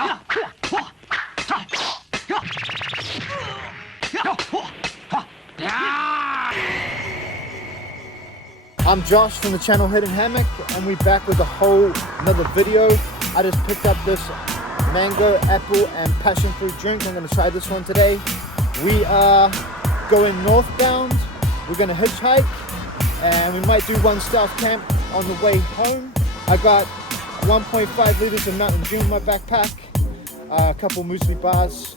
I'm Josh from the channel Hidden Hammock, and we're back with another video. I just picked up this mango, apple and passion fruit drink. I'm going to try this one today. We are going northbound. We're going to hitchhike, and we might do one stealth camp on the way home. I got 1.5 liters of Mountain Dew in my backpack, a couple muesli bars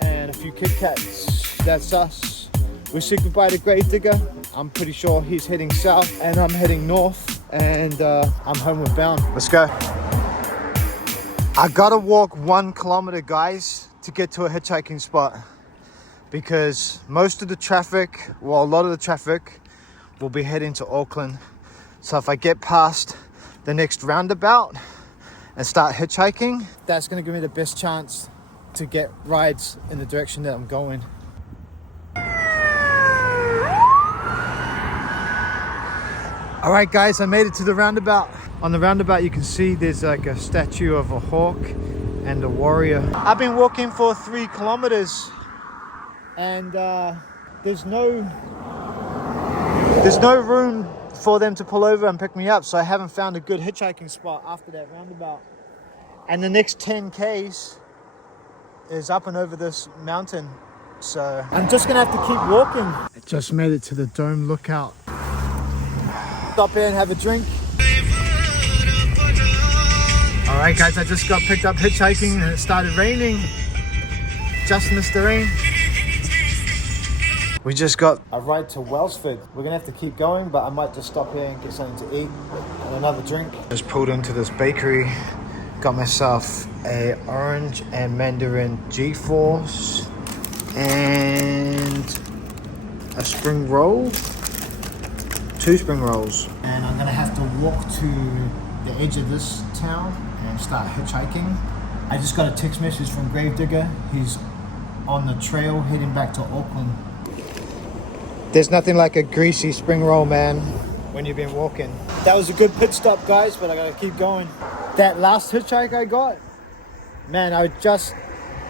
and a few Kit Kats. That's us. We said goodbye to Gravedigger. I'm pretty sure he's heading south and I'm heading north, and I'm homeward bound. Let's go. I gotta walk 1 kilometer, guys, to get to a hitchhiking spot, because most of the traffic, well, a lot of the traffic will be heading to Auckland. So if I get past the next roundabout and start hitchhiking, that's gonna give me the best chance to get rides in the direction that I'm going. All right, guys, I made it to the roundabout. On the roundabout, you can see there's like a statue of a hawk and a warrior. I've been walking for 3 kilometers, and there's no room for them to pull over and pick me up, so I haven't found a good hitchhiking spot after that roundabout. And the next 10 Ks is up and over this mountain, so I'm just gonna have to keep walking. I just made it to the Dome Lookout. Stop here and have a drink. All right, guys, I just got picked up hitchhiking and it started raining. Just missed the rain. We just got a ride to Wellsford. We're gonna have to keep going, but I might just stop here and get something to eat and another drink. Just pulled into this bakery. Got myself a orange and mandarin G-Force and a spring roll. 2 spring rolls. And I'm gonna have to walk to the edge of this town and start hitchhiking. I just got a text message from Gravedigger. He's on the trail heading back to Auckland. There's nothing like a greasy spring roll, man, when you've been walking. That was a good pit stop, guys, but I gotta keep going. That last hitchhike I got, man, I just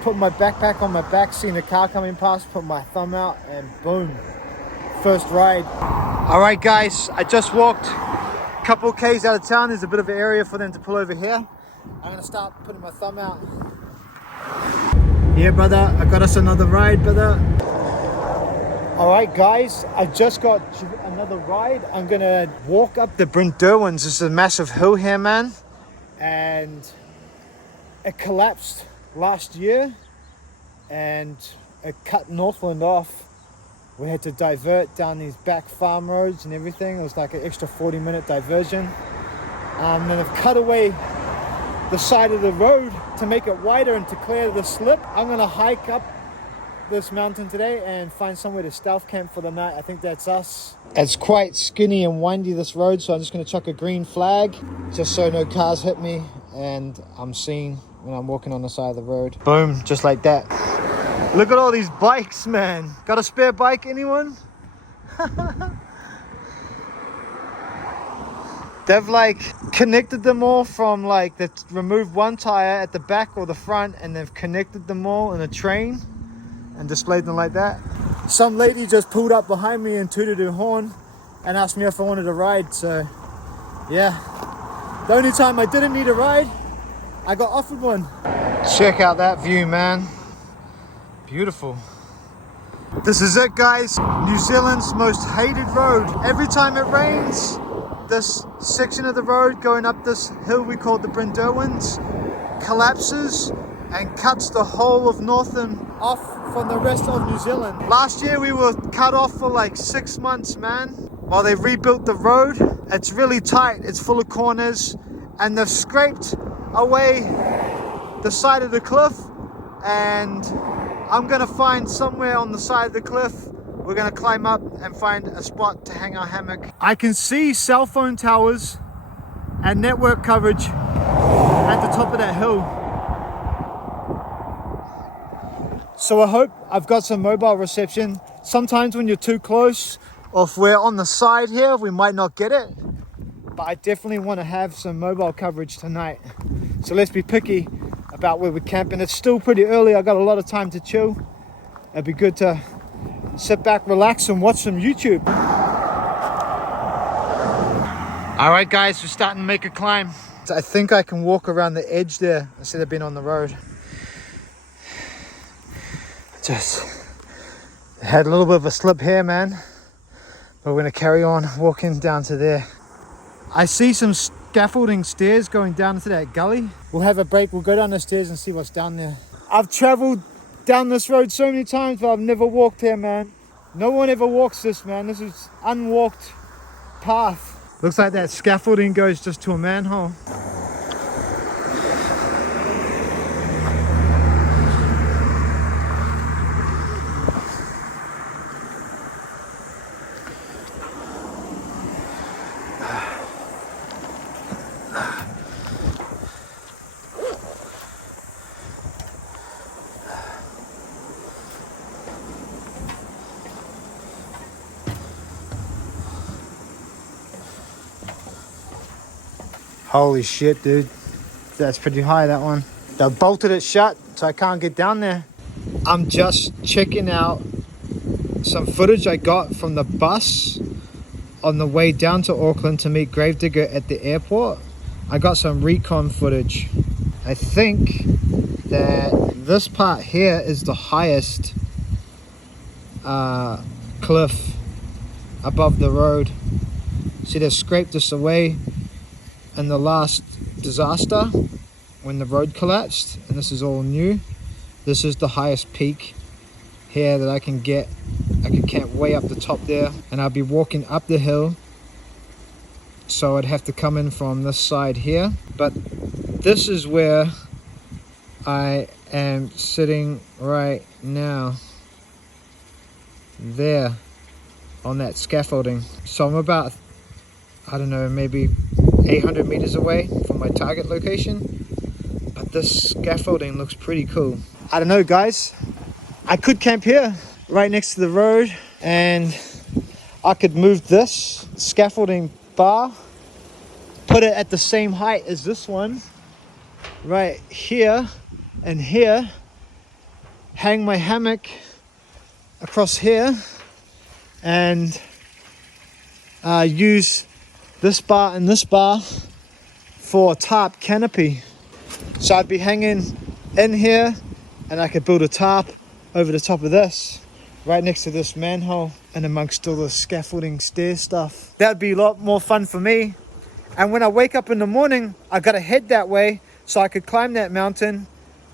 put my backpack on my back, seen a car coming past, put my thumb out, and boom, first ride. All right, guys, I just walked a couple Ks out of town. There's a bit of an area for them to pull over here. I'm gonna start putting my thumb out. Yeah, brother, I got us another ride, brother. All right, guys, I just got another ride. I'm gonna walk up the Brynderwyns. This is a massive hill here, man. And it collapsed last year and it cut Northland off. We had to divert down these back farm roads and everything. It was like an extra 40-minute diversion. And I've cut away the side of the road to make it wider and to clear the slip. I'm gonna hike up this mountain today and find somewhere to stealth camp for the night. I think that's us. It's quite skinny and windy, this road, so I'm just gonna chuck a green flag just so no cars hit me and I'm seen when I'm walking on the side of the road. Boom, just like that. Look at all these bikes, man. Got a spare bike, anyone? They've like connected them all from like, they've removed one tire at the back or the front and they've connected them all in a train and displayed them like that. Some lady just pulled up behind me and tooted her horn and asked me if I wanted a ride, so yeah. The only time I didn't need a ride, I got offered one. Check out that view, man. Beautiful. This is it, guys. New Zealand's most hated road. Every time it rains, this section of the road going up this hill we call the Brynderwyns collapses and cuts the whole of Northland off from the rest of New Zealand. Last year we were cut off for like 6 months, man, while they rebuilt the road. It's really tight, it's full of corners, and they've scraped away the side of the cliff, and I'm gonna find somewhere on the side of the cliff. We're gonna climb up and find a spot to hang our hammock. I can see cell phone towers and network coverage at the top of that hill. So I hope I've got some mobile reception. Sometimes when you're too close, or if we're on the side here, we might not get it. But I definitely want to have some mobile coverage tonight. So let's be picky about where we're camping. It's still pretty early. I got a lot of time to chill. It'd be good to sit back, relax, and watch some YouTube. All right, guys, we're starting to make a climb. I think I can walk around the edge there instead of being on the road. Just had a little bit of a slip here, man. But we're gonna carry on walking down to there. I see some scaffolding stairs going down into that gully. We'll have a break, we'll go down the stairs and see what's down there. I've traveled down this road so many times, but I've never walked here, man. No one ever walks this, man. This is unwalked path. Looks like that scaffolding goes just to a manhole. Holy shit, dude. That's pretty high, that one. They bolted it shut, so I can't get down there. I'm just checking out some footage I got from the bus on the way down to Auckland to meet Gravedigger at the airport. I got some recon footage. I think that this part here is the highest cliff above the road. See, they scraped this away in the last disaster when the road collapsed, and this is all new. This is the highest peak here that I can get. I can camp way up the top there, and I'll be walking up the hill, so I'd have to come in from this side here. But this is where I am sitting right now, there on that scaffolding. So I'm about, I don't know, maybe 800 meters away from my target location, but this scaffolding looks pretty cool. I don't know, guys, I could camp here right next to the road, and I could move this scaffolding bar, put it at the same height as this one right here and here, hang my hammock across here, and use this bar and this bar for a tarp canopy. So I'd be hanging in here, and I could build a tarp over the top of this, right next to this manhole, and amongst all the scaffolding stair stuff. That'd be a lot more fun for me. And when I wake up in the morning, I gotta head that way so I could climb that mountain,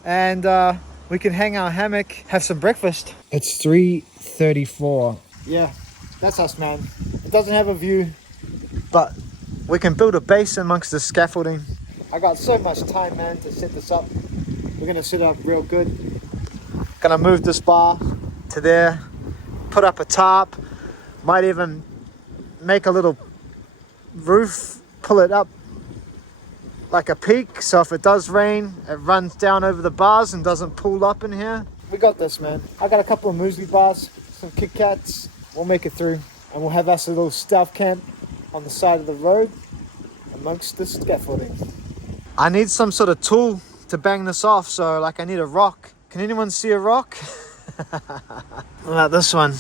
and we can hang our hammock, have some breakfast. It's 3:34. Yeah, that's us, man. It doesn't have a view, but we can build a base amongst the scaffolding. I got so much time, man, to set this up. We're gonna set it up real good. Gonna move this bar to there, put up a tarp, might even make a little roof, pull it up like a peak, so if it does rain, it runs down over the bars and doesn't pool up in here. We got this, man. I got a couple of muesli bars, some Kit Kats. We'll make it through, and we'll have us a little stealth camp on the side of the road amongst the scaffolding. I need some sort of tool to bang this off, so like I need a rock. Can anyone see a rock? What about this one?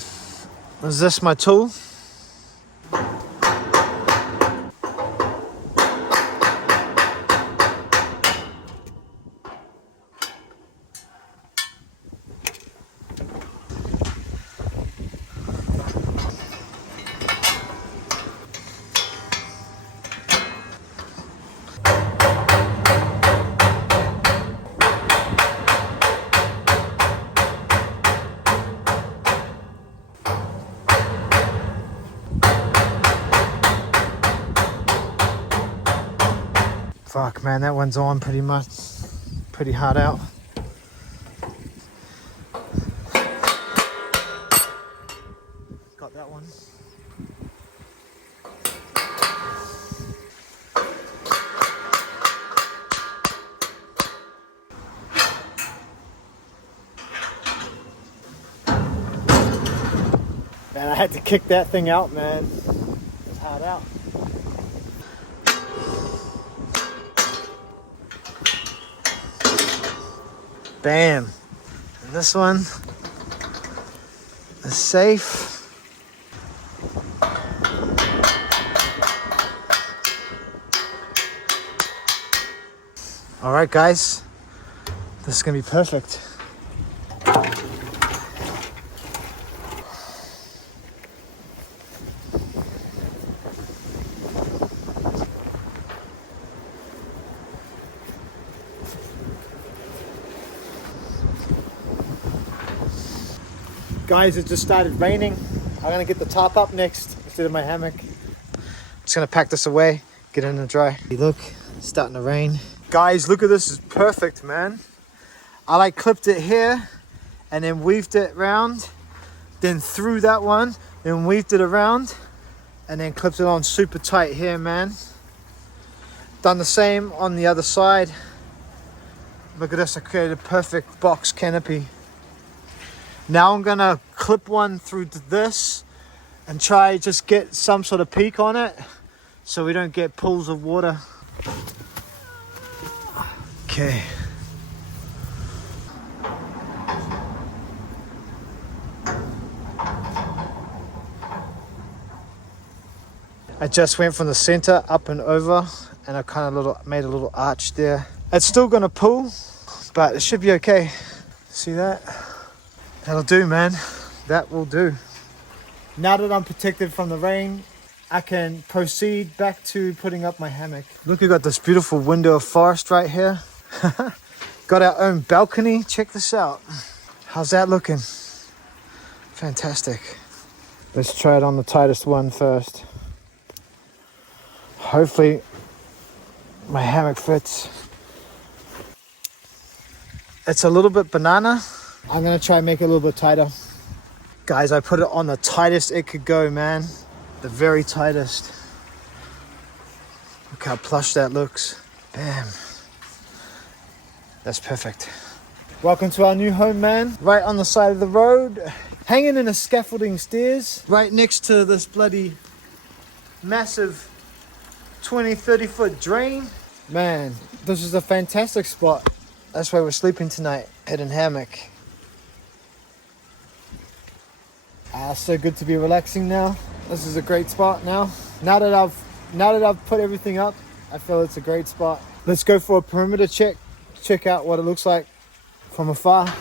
Is this my tool? Fuck, man, that one's on pretty much, pretty hard out. Got that one. Man, I had to kick that thing out, man. It's hard out. Bam. And this one is safe. All right, guys, this is gonna be perfect. Guys, it just started raining. I'm gonna get the top up next instead of my hammock. Just gonna pack this away, get it in the dry. Look, it's starting to rain. Guys, look at this, it's perfect, man. I like clipped it here and then weaved it round, then through that one, then weaved it around and then clipped it on super tight here, man. Done the same on the other side. Look at this, I created a perfect box canopy. Now I'm gonna clip one through this and try just get some sort of peak on it so we don't get pools of water. Okay. I just went from the center up and over and I kind of made a little arch there. It's still gonna pull, but it should be okay. See that? That'll do, man. That will do. Now that I'm protected from the rain, I can proceed back to putting up my hammock. Look, we got this beautiful window of forest right here. Got our own balcony. Check this out. How's that looking? Fantastic. Let's try it on the tightest one first. Hopefully my hammock fits. It's a little bit banana. I'm gonna try and make it a little bit tighter. Guys, I put it on the tightest it could go, man. The very tightest. Look how plush that looks. Bam. That's perfect. Welcome to our new home, man. Right on the side of the road. Hanging in a scaffolding stairs. Right next to this bloody massive 20, 30 foot drain. Man, this is a fantastic spot. That's where we're sleeping tonight. Hidden Hammock. So good to be relaxing now. This is a great spot now. Now that I've put everything up, I feel it's a great spot. Let's go for a perimeter check. Check out what it looks like from afar.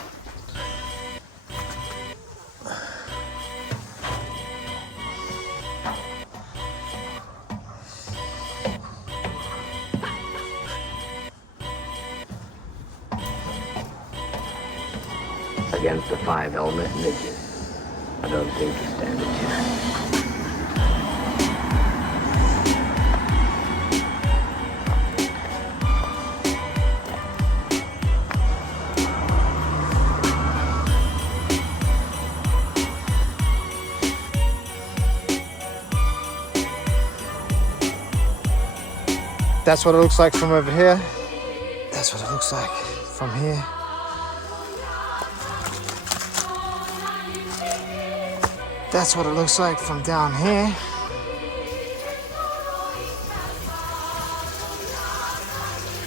Against the 5 element midget, I don't think you stand a chance. That's what it looks like from over here. That's what it looks like from here. That's what it looks like from down here.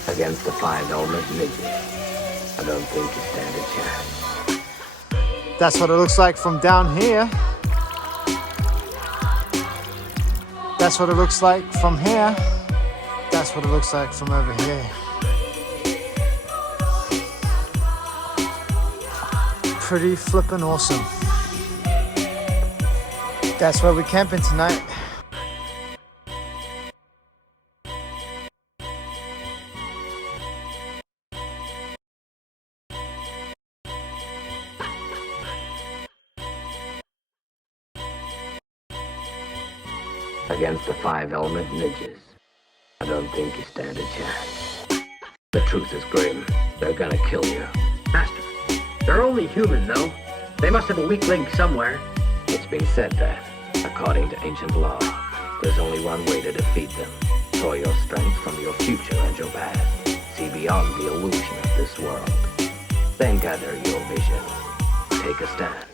Against the 5 element midget, I don't think you stand a chance. That's what it looks like from down here. That's what it looks like from here. That's what it looks like from over here. Pretty flippin' awesome. That's where we're camping tonight. Against the 5 element midges, I don't think you stand a chance. The truth is grim. They're gonna kill you. Master, they're only human, though. They must have a weak link somewhere. It's been said that, according to ancient law, there's only one way to defeat them. Draw your strength from your future and your past. See beyond the illusion of this world. Then gather your vision. Take a stand.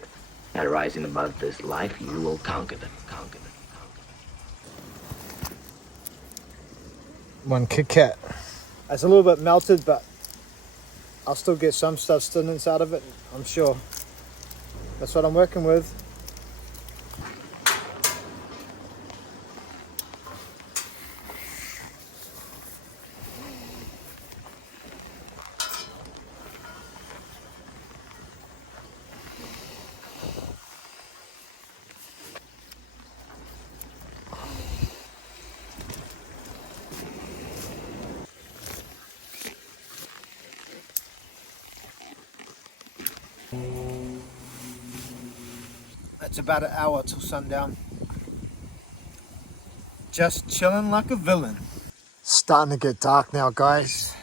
And rising above this life, you will conquer them. Conquer them. One Kit Kat. It's a little bit melted, but I'll still get some sustenance out of it, I'm sure. That's what I'm working with. It's about an hour till sundown. Just chilling like a villain. Starting to get dark now, guys.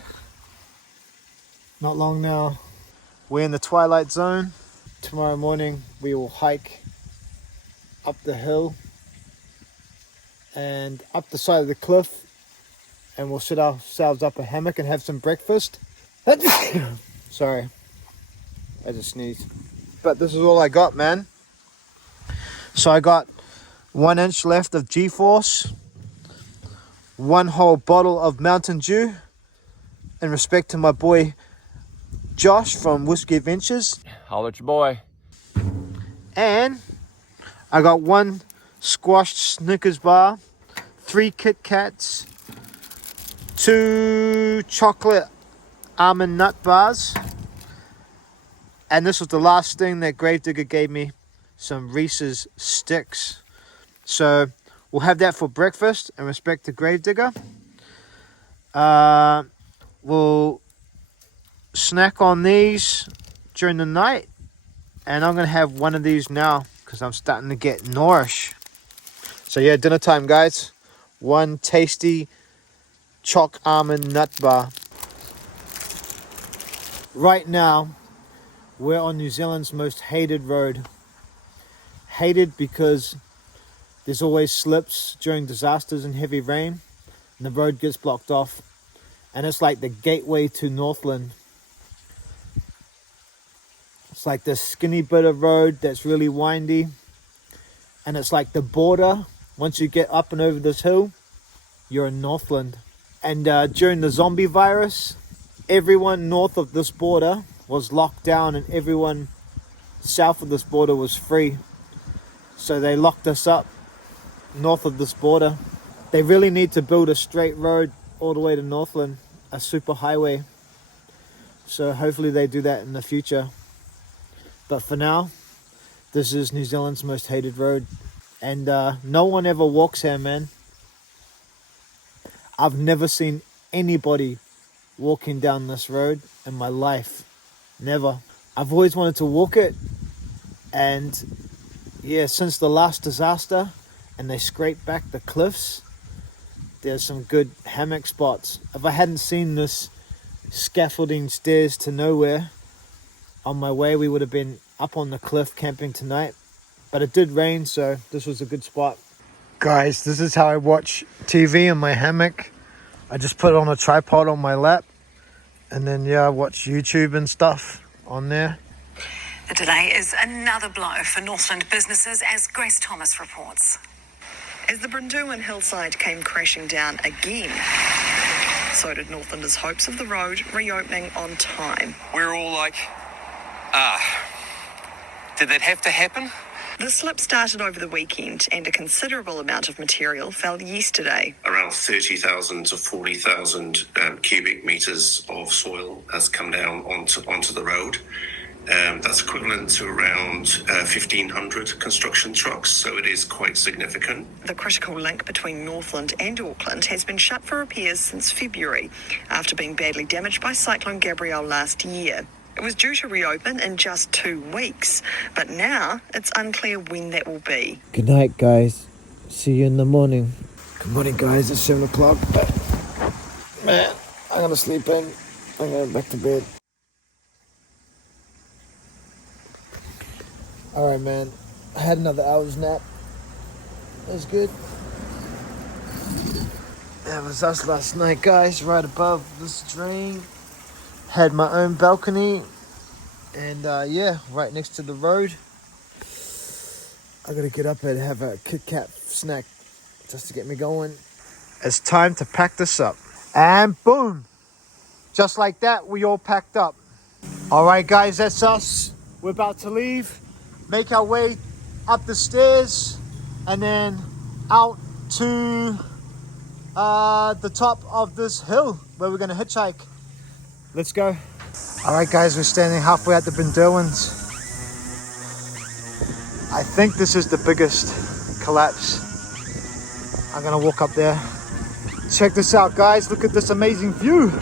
Not long now. We're in the twilight zone. Tomorrow morning we will hike up the hill and up the side of the cliff, and we'll set ourselves up a hammock and have some breakfast. Sorry, I just sneezed. But this is all I got, man. So I got 1 inch left of G-Force, 1 whole bottle of Mountain Dew, in respect to my boy Josh from Whiskey Adventures. Holler at your boy. And I got 1 squashed Snickers bar, 3 Kit Kats, 2 chocolate almond nut bars, and this was the last thing that Gravedigger gave me, some Reese's sticks. So we'll have that for breakfast in respect to Gravedigger. We'll snack on these during the night, and I'm gonna have one of these now because I'm starting to get nourish. So yeah, dinner time, guys. 1 tasty choc almond nut bar. Right now we're on New Zealand's most hated road. Hated because there's always slips during disasters and heavy rain, and the road gets blocked off, and it's like the gateway to Northland. It's like this skinny bit of road that's really windy, and it's like the border. Once you get up and over this hill, you're in Northland. And during the zombie virus, everyone north of this border was locked down and everyone south of this border was free. So they locked us up north of this border. They really need to build a straight road all the way to Northland, a super highway. So hopefully they do that in the future. But for now, this is New Zealand's most hated road. And no one ever walks here, man. I've never seen anybody walking down this road in my life. Never. I've always wanted to walk it. And yeah, since the last disaster and they scraped back the cliffs, there's some good hammock spots. If I hadn't seen this scaffolding stairs to nowhere on my way, we would have been up on the cliff camping tonight. But it did rain, so this was a good spot. Guys, this is how I watch TV in my hammock. I just put it on a tripod on my lap, and then yeah, I watch YouTube and stuff on there. The delay is another blow for Northland businesses, as Grace Thomas reports. As the Brynderwyn hillside came crashing down again, so did Northlanders' hopes of the road reopening on time. We're all like, did that have to happen? The slip started over the weekend and a considerable amount of material fell yesterday. Around 30,000 to 40,000 cubic metres of soil has come down onto the road. That's equivalent to around 1,500 construction trucks, so it is quite significant. The critical link between Northland and Auckland has been shut for repairs since February, after being badly damaged by Cyclone Gabrielle last year. It was due to reopen in just 2 weeks, but now it's unclear when that will be. Good night, guys. See you in the morning. Good morning, guys. It's 7 o'clock. Man, I'm gonna sleep in. I'm going back to bed. Alright, man. I had another hour's nap. That was good. That was us last night, guys. Right above this drain. Had my own balcony. And yeah, right next to the road. I gotta get up and have a Kit Kat snack just to get me going. It's time to pack this up. And boom! Just like that, we all packed up. All right, guys, that's us. We're about to leave, make our way up the stairs, and then out to the top of this hill where we're gonna hitchhike. Let's go. All right, guys, we're standing halfway at the Brynderwyns. I think this is the biggest collapse. I'm gonna walk up there. Check this out, guys. Look at this amazing view.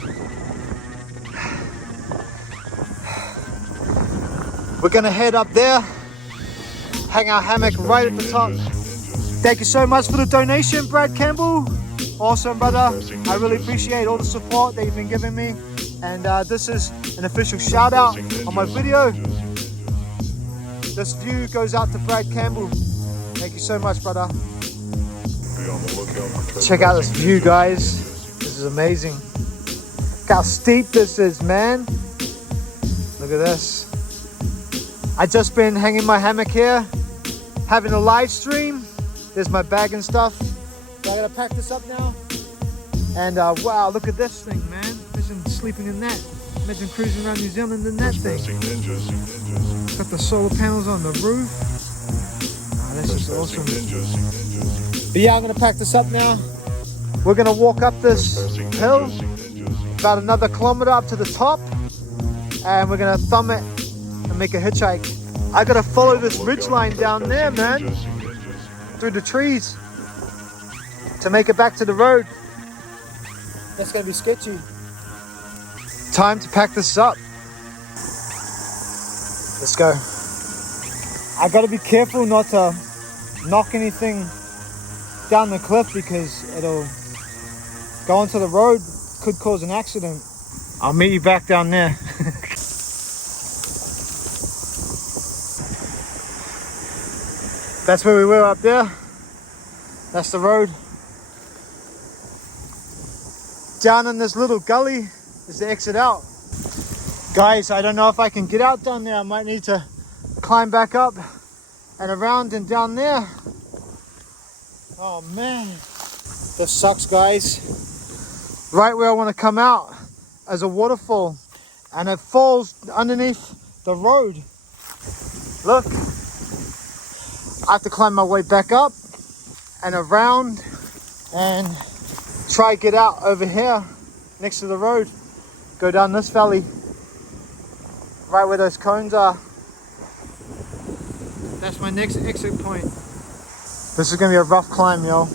We're gonna head up there, hang our hammock right at the top. Thank you so much for the donation, Brad Campbell. Awesome, brother. I really appreciate all the support that you've been giving me. And this is an official shout out on my video. This view goes out to Brad Campbell. Thank you so much, brother. Check out this view, guys. This is amazing. Look how steep this is, man. Look at this. I just been hanging my hammock here, having a live stream. There's my bag and stuff. So I gotta pack this up now. And wow, look at this thing, man. Imagine sleeping in that. Imagine cruising around New Zealand in that thing. Got the solar panels on the roof. Oh, that's just awesome. But yeah, I'm gonna pack this up now. We're gonna walk up this hill, about another kilometer up to the top, and we're gonna thumb it and make a hitchhike. I gotta follow this ridge line down there, man, through the trees to make it back to the road. That's gonna be sketchy. Time to pack this up. Let's go. I gotta be careful not to knock anything down the cliff because it'll go onto the road, could cause an accident. I'll meet you back down there. That's where we were up there. That's the road. Down in this little gully is the exit out. Guys, I don't know if I can get out down there. I might need to climb back up and around and down there. Oh man, this sucks, guys. Right where I want to come out as a waterfall, and it falls underneath the road. Look, I have to climb my way back up and around and try get out over here next to the road. Go down this valley, right where those cones are. That's my next exit point. This is gonna be a rough climb, yo.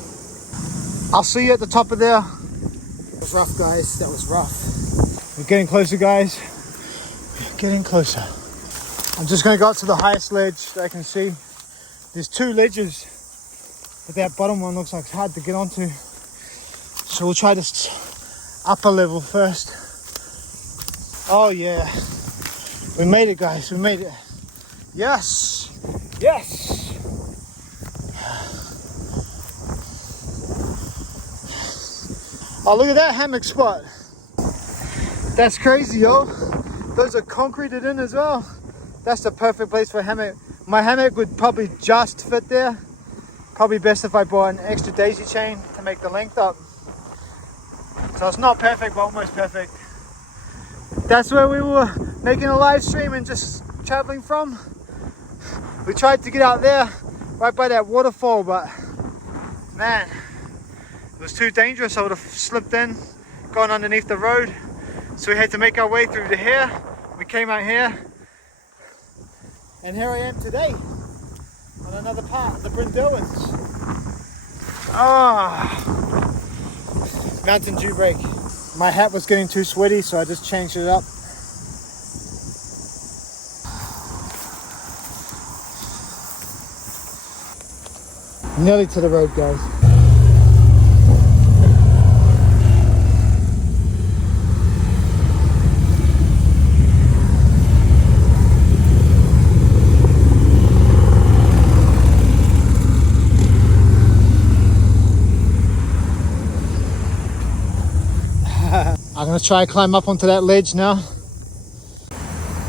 I'll see you at the top of there. It was rough, guys. That was rough. We're getting closer, guys. We're getting closer. I'm just gonna go up to the highest ledge that I can see. There's two ledges, but that bottom one looks like it's hard to get onto. So we'll try this upper level first. Oh yeah. We made it, guys. We made it. Yes. Yes. Oh, look at that hammock spot. That's crazy, yo. Those are concreted in as well. That's the perfect place for a hammock. My hammock would probably just fit there. Probably best if I bought an extra daisy chain to make the length up. So it's not perfect, but almost perfect. That's where we were making a live stream and just traveling from. We tried to get out there, right by that waterfall, but man, it was too dangerous. I would have slipped in, gone underneath the road. So we had to make our way through to here. We came out here, and here I am today on another part of the Brynderwyns. Mountain dew break. My hat was getting too sweaty, so I just changed it up. Nearly to the road, guys. I'm gonna try to climb up onto that ledge now.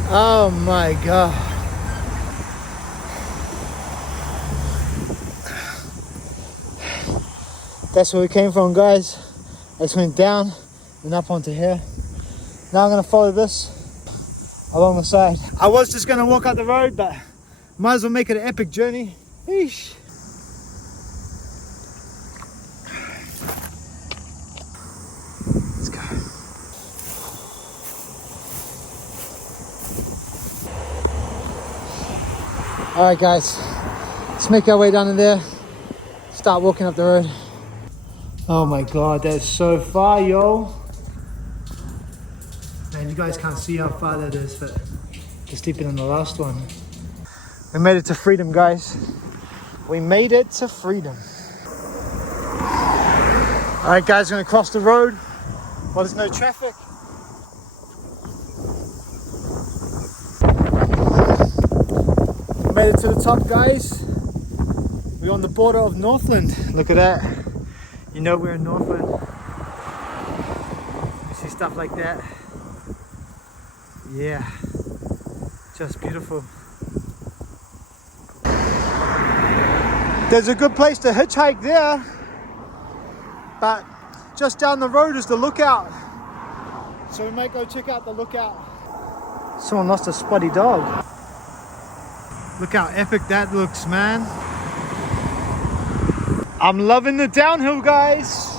Oh my god. That's where we came from, guys. I just went down and up onto here. Now I'm gonna follow this. along the side. I was just gonna walk up the road, but might as well make it an epic journey. Eesh. Let's go. Alright guys, let's make our way down in there. Start walking up the road. Oh my god, that's so far, yo. Man, you guys can't see how far that is, but it's deeper than the last one. We made it to freedom, guys. We made it to freedom. Alright guys, we're gonna cross the road while there's no traffic. We made it to the top, guys. We're on the border of Northland. Look at that. You know we're in Northland. You see stuff like that. Yeah, just beautiful. There's a good place to hitchhike there, but just down the road is the lookout. So we might go check out the lookout. Someone lost a spotty dog. Look how epic that looks, man. I'm loving the downhill, guys.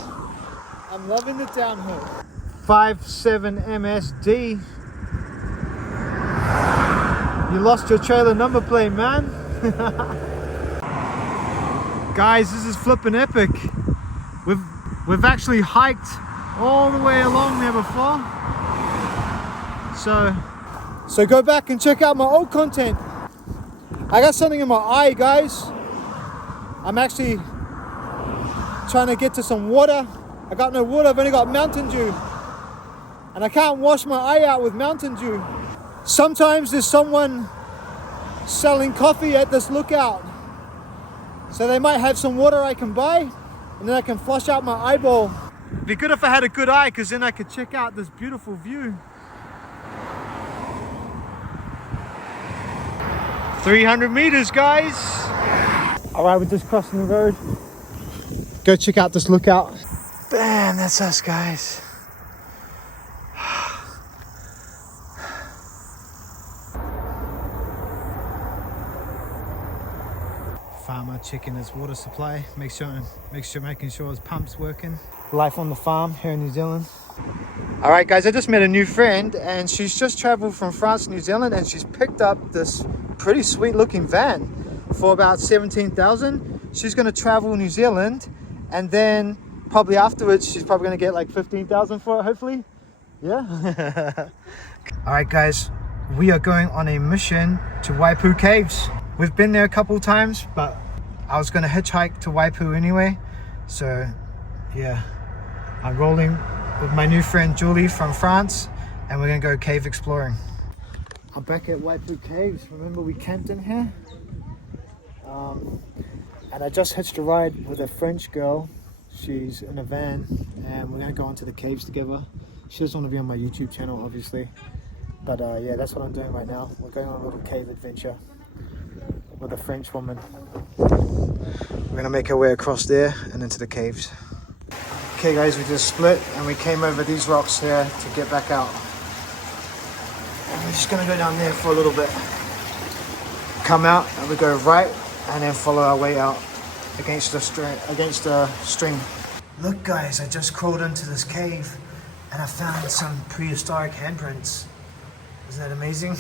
I'm loving the downhill. 57 MSD. You lost your trailer number plate, man. Guys, this is flipping epic. We've actually hiked all the way along there before. So go back and check out my old content. I got something in my eye, guys. I'm actually trying to get to some water. I got no water, I've only got Mountain Dew. And I can't wash my eye out with Mountain Dew. Sometimes there's someone selling coffee at this lookout. So they might have some water I can buy, and then I can flush out my eyeball. It'd be good if I had a good eye, because then I could check out this beautiful view. 300 meters, guys. All right, we're just crossing the road. Go check out this lookout. Bam, that's us, guys. Farmer checking his water supply, making sure his pump's working. Life on the farm here in New Zealand. All right, guys, I just met a new friend, and she's just traveled from France to New Zealand, and she's picked up this pretty sweet looking van for about 17,000. She's going to travel New Zealand, and then probably afterwards she's probably going to get like 15,000 for it, hopefully. Yeah. All right, guys, we are going on a mission to Waipu Caves. We've been there a couple of times, but I was going to hitchhike to Waipu anyway. So yeah, I'm rolling with my new friend Julie from France, and we're going to go cave exploring. I'm back at Waipu Caves. Remember we camped in here? And I just hitched a ride with a French girl. She's in a van, and we're going to go into the caves together. She doesn't want to be on my YouTube channel, obviously. But yeah, that's what I'm doing right now. We're going on a little cave adventure with a French woman. We're gonna make our way across there and into the caves. Okay guys, we just split and we came over these rocks here to get back out. And we're just gonna go down there for a little bit. Come out and we go right and then follow our way out against the stream. Look guys, I just crawled into this cave and I found some prehistoric handprints. Isn't that amazing?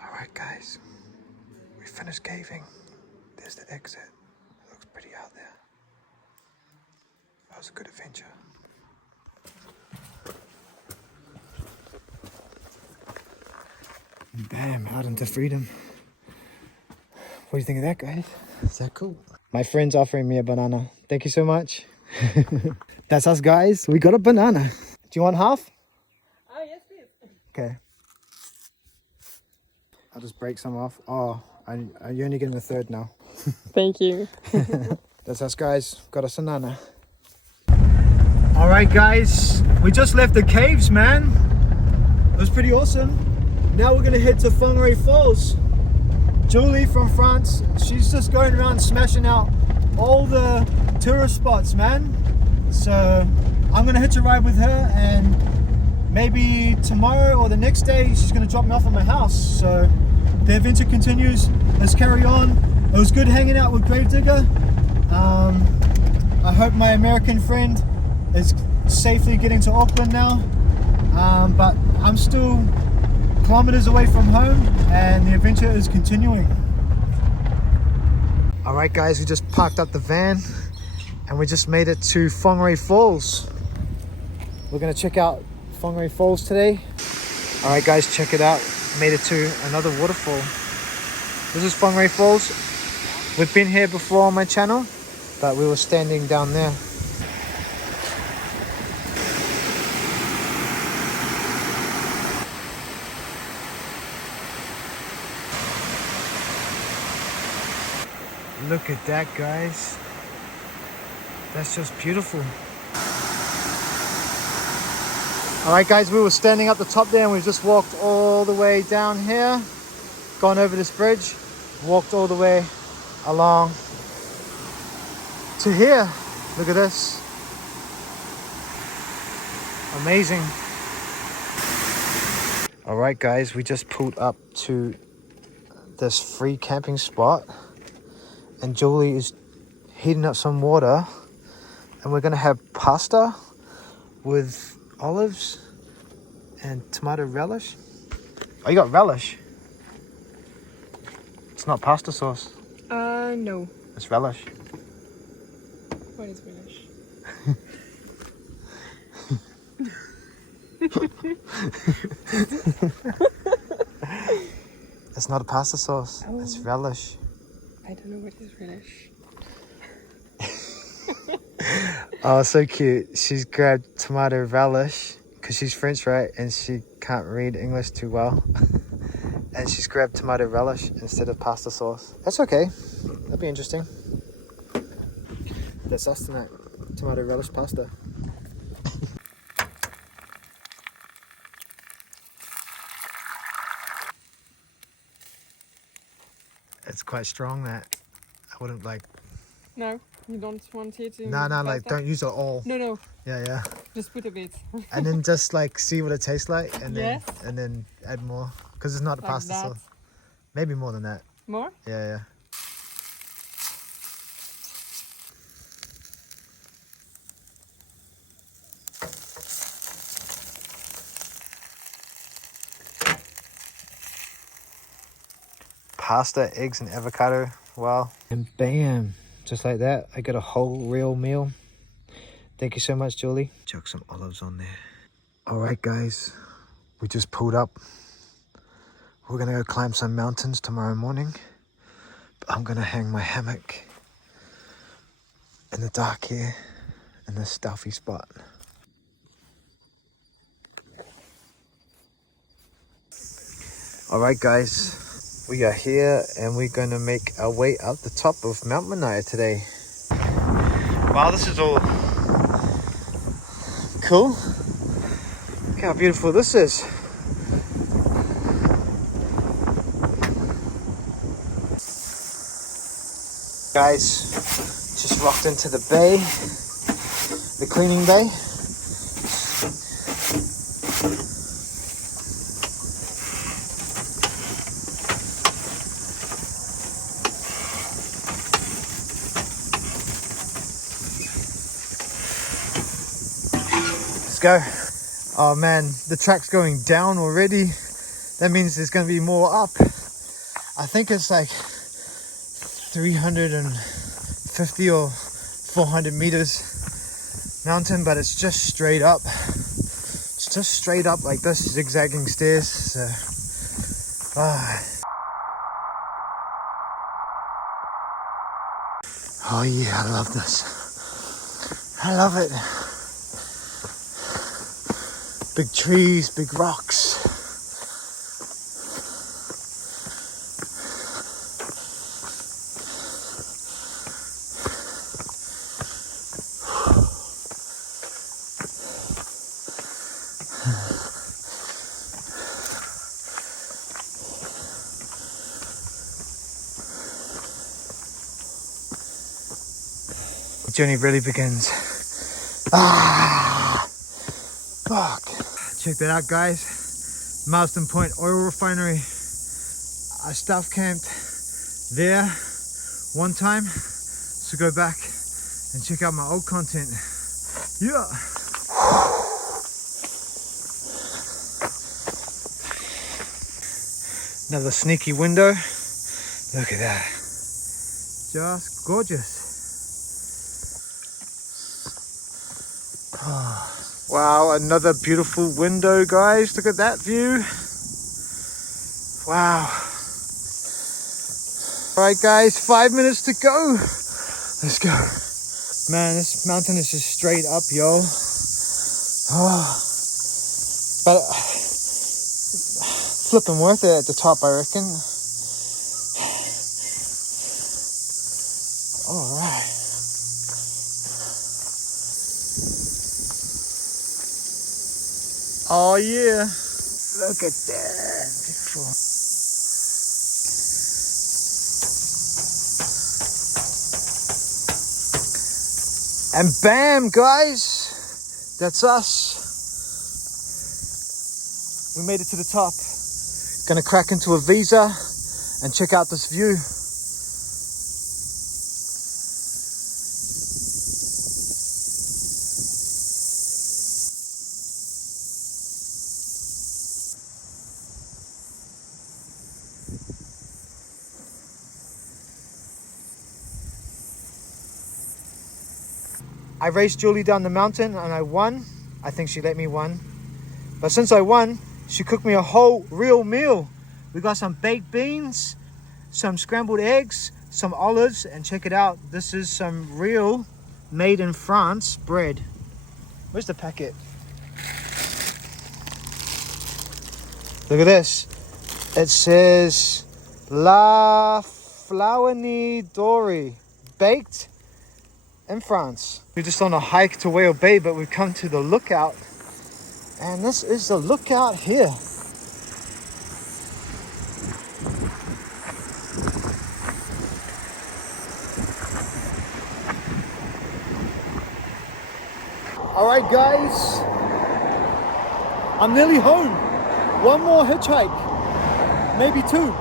Alright guys, we finished caving. There's the exit. It looks pretty out there. That was a good adventure. Bam, out into freedom. What do you think of that, guys? Is that cool? My friend's offering me a banana. Thank you so much. That's us, guys. We got a banana. Do you want half? Oh, yes, please. Okay. I'll just break some off. Oh, you're only getting a third now. Thank you. That's us, guys. Got us a banana. All right, guys. We just left the caves, man. It was pretty awesome. Now we're going to head to Whangarei Falls. Julie from France, she's just going around smashing out all the tourist spots, man. So I'm gonna hitch a ride with her, and maybe tomorrow or the next day she's gonna drop me off at my house. So the adventure continues. Let's carry on. It was good hanging out with Gravedigger. I hope my American friend is safely getting to Auckland now. But I'm still kilometers away from home, and the adventure is continuing. All right, guys, we just parked up the van, and we just made it to Whangarei Falls. We're gonna check out Whangarei Falls today. All right, guys, check it out. Made it to another waterfall. This is Whangarei Falls. We've been here before on my channel, but we were standing down there. Look at that, guys. That's just beautiful. All right, guys, we were standing up the top there, and we just walked all the way down here, gone over this bridge, walked all the way along to here. Look at this. Amazing. All right, guys, we just pulled up to this free camping spot, and Julie is heating up some water, and we're gonna have pasta with olives and tomato relish. Oh, you got relish? It's not pasta sauce. No. It's relish. What is relish? It's not a pasta sauce. Oh. It's relish. I don't know what is relish. Oh, so cute. She's grabbed tomato relish because she's French, right? And she can't read English too well. And she's grabbed tomato relish instead of pasta sauce. That's okay. That'd be interesting. That's us tonight. Tomato relish pasta. It's quite strong, that. I wouldn't like... No, you don't want it in No, like, pasta? don't use it all. No. Yeah. Just put a bit. And then just like see what it tastes like, and then Yes. and then add more, because it's not a Like pasta that. sauce. Maybe more than that. More? Yeah. Pasta, eggs, and avocado. Wow. And bam, just like that, I got a whole real meal. Thank you so much, Julie. Chuck some olives on there. All right, guys, we just pulled up. We're gonna go climb some mountains tomorrow morning. But I'm gonna hang my hammock in the dark here in this stealthy spot. All right, guys. We are here, and we're going to make our way up the top of Mount Mania today. Wow, this is all cool. Look how beautiful this is. Guys, just rocked into the bay, the cleaning bay. Go. Oh man, the track's going down already. That means there's going to be more up. I think it's like 350 or 400 meters mountain, but it's just straight up. It's just straight up like this, zigzagging stairs. So, oh yeah, I love this. I love it. Big trees, big rocks. journey really begins. Ah, fuck. Check that out, guys. Marsden Point Oil Refinery. I stuff camped there one time, so go back and check out my old content. Yeah. Another sneaky window. Look at that. Just gorgeous. Oh. Wow, another beautiful window, guys. Look at that view. Wow. Alright guys, 5 minutes to go. Let's go. Man, this mountain is just straight up, yo. Oh. But flipping worth it at the top, I reckon. Alright. Oh yeah. Look at that. Beautiful. And bam, guys. That's us. We made it to the top. Gonna crack into a visa and check out this view. I raced Julie down the mountain and I won. I think she let me win. But since I won, she cooked me a whole real meal. We got some baked beans, some scrambled eggs, some olives, and check it out. This is some real made in France bread. Where's the packet? Look at this. It says La Flaunie Dory, baked in France. We're just on a hike to Whale Bay, but we've come to the lookout. And this is the lookout here. All right, guys. I'm nearly home. One more hitchhike, maybe two.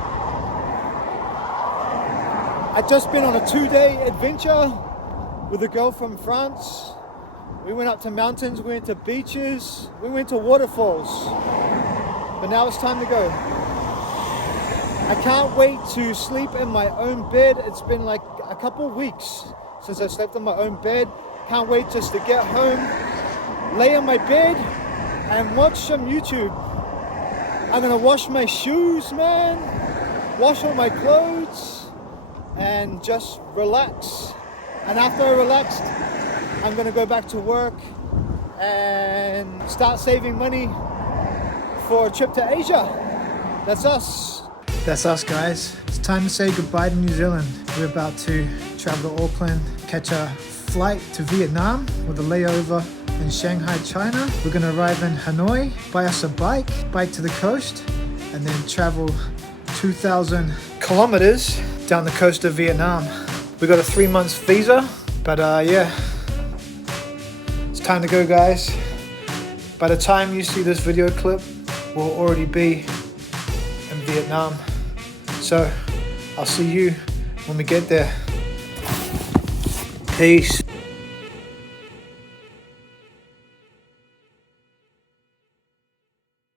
I've just been on a 2-day adventure with a girl from France. We went up to mountains, we went to beaches, we went to waterfalls. But now it's time to go. I can't wait to sleep in my own bed. It's been like a couple weeks since I slept in my own bed. Can't wait just to get home, lay in my bed and watch some YouTube. I'm gonna wash my shoes, man, wash all my clothes and just relax. And after I relaxed, I'm gonna go back to work and start saving money for a trip to Asia. That's us. That's us, guys. It's time to say goodbye to New Zealand. We're about to travel to Auckland, catch a flight to Vietnam with a layover in Shanghai, China. We're gonna arrive in Hanoi, buy us a bike to the coast, and then travel 2,000 kilometers down the coast of Vietnam. We got a 3-month visa, but yeah, it's time to go, guys. By the time you see this video clip, we'll already be in Vietnam. So I'll see you when we get there. Peace.